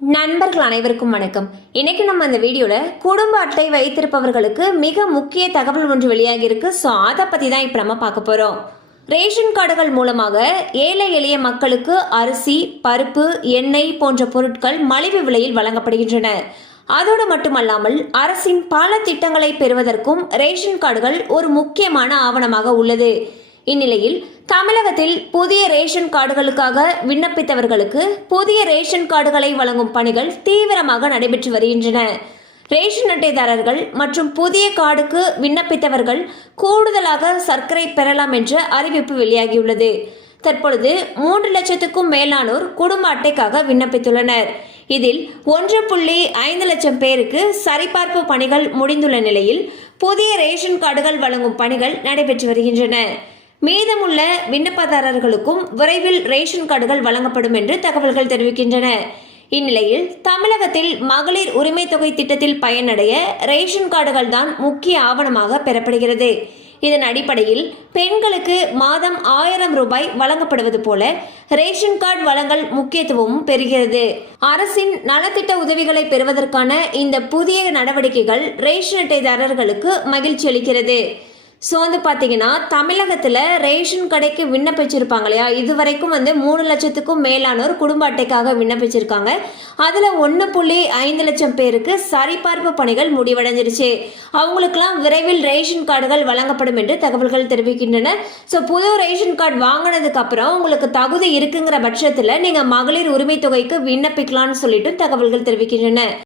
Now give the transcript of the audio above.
நண்பர்கள் அனைவருக்கும் வணக்கம். இன்னைக்கு நம்ம அந்த வீடியோல குடும்ப அட்டை வைத்திருப்பவர்களுக்கு மிக முக்கிய தகவல் ஒன்று வெளியாகி இருக்கு. ஸோ அதை பத்தி தான் இப்ப நம்ம பார்க்க போறோம். ரேஷன் கார்டுகள் மூலமாக ஏழை எளிய மக்களுக்கு அரிசி, பருப்பு, எண்ணெய் போன்ற பொருட்கள் மலிவு விலையில் வழங்கப்படுகின்றன. அதோடு மட்டுமல்லாமல் அரசின் பல திட்டங்களை பெறுவதற்கும் ரேஷன் கார்டுகள் ஒரு முக்கியமான ஆவணமாக உள்ளது. இந்நிலையில் தமிழகத்தில் புதிய ரேஷன் கார்டுகளுக்காக விண்ணப்பித்தவர்களுக்கு புதிய ரேஷன் கார்டுகளை வழங்கும் பணிகள் தீவிரமாக நடைபெற்று வருகின்றன. ரேஷன் அட்டைதாரர்கள் மற்றும் புதிய கார்டுக்கு விண்ணப்பித்தவர்கள் கூடுதலாக சர்க்கரை பெறலாம் என்ற அறிவிப்பு வெளியாகியுள்ளது. தற்பொழுது 3 லட்சத்துக்கும் மேலானோர் குடும்ப அட்டைக்காக விண்ணப்பித்துள்ளனர். இதில் 1.5 லட்சம் பேருக்கு சரிபார்ப்பு பணிகள் முடிந்துள்ள நிலையில் புதிய ரேஷன் கார்டுகள் வழங்கும் பணிகள் நடைபெற்று வருகின்றன. மீதமுள்ள விண்ணப்பதாரர்களுக்கும் விரைவில் ரேஷன் கார்டுகள் வழங்கப்படும் என்று தகவல்கள் தெரிவிக்கின்றன. இந்நிலையில் தமிழகத்தில் மகளிர் உரிமை தொகை திட்டத்தில் பயனடைய ரேஷன் கார்டுகள் தான் முக்கிய ஆவணமாக பெறப்படுகிறது. இதன் அடிப்படையில் பெண்களுக்கு மாதம் 1000 ரூபாய் வழங்கப்படுவது போல ரேஷன் கார்டு வழங்கல் முக்கியத்துவமும் பெறுகிறது. அரசின் நலத்திட்ட உதவிகளை பெறுவதற்கான இந்த புதிய நடவடிக்கைகள் ரேஷன் அட்டைதாரர்களுக்கு மகிழ்ச்சி அளிக்கிறது. ஸோ பார்த்தீங்கன்னா தமிழகத்தில் ரேஷன் கடைக்கு விண்ணப்பிச்சிருப்பாங்க இல்லையா, இதுவரைக்கும் 3 லட்சத்துக்கும் மேலானோர் குடும்ப அட்டைக்காக விண்ணப்பிச்சிருக்காங்க. அதில் 1.5 லட்சம் பேருக்கு சரிபார்ப்பு பணிகள் முடிவடைஞ்சிருச்சு. அவங்களுக்கெல்லாம் விரைவில் ரேஷன் கார்டுகள் வழங்கப்படும் என்று தகவல்கள் தெரிவிக்கின்றன. ஸோ புது ரேஷன் கார்டு வாங்கினதுக்கு அப்புறம் உங்களுக்கு தகுதி இருக்குங்கிற பட்சத்தில் நீங்கள் மகளிர் உரிமை தொகைக்கு விண்ணப்பிக்கலாம்னு சொல்லிட்டு தகவல்கள் தெரிவிக்கின்றன.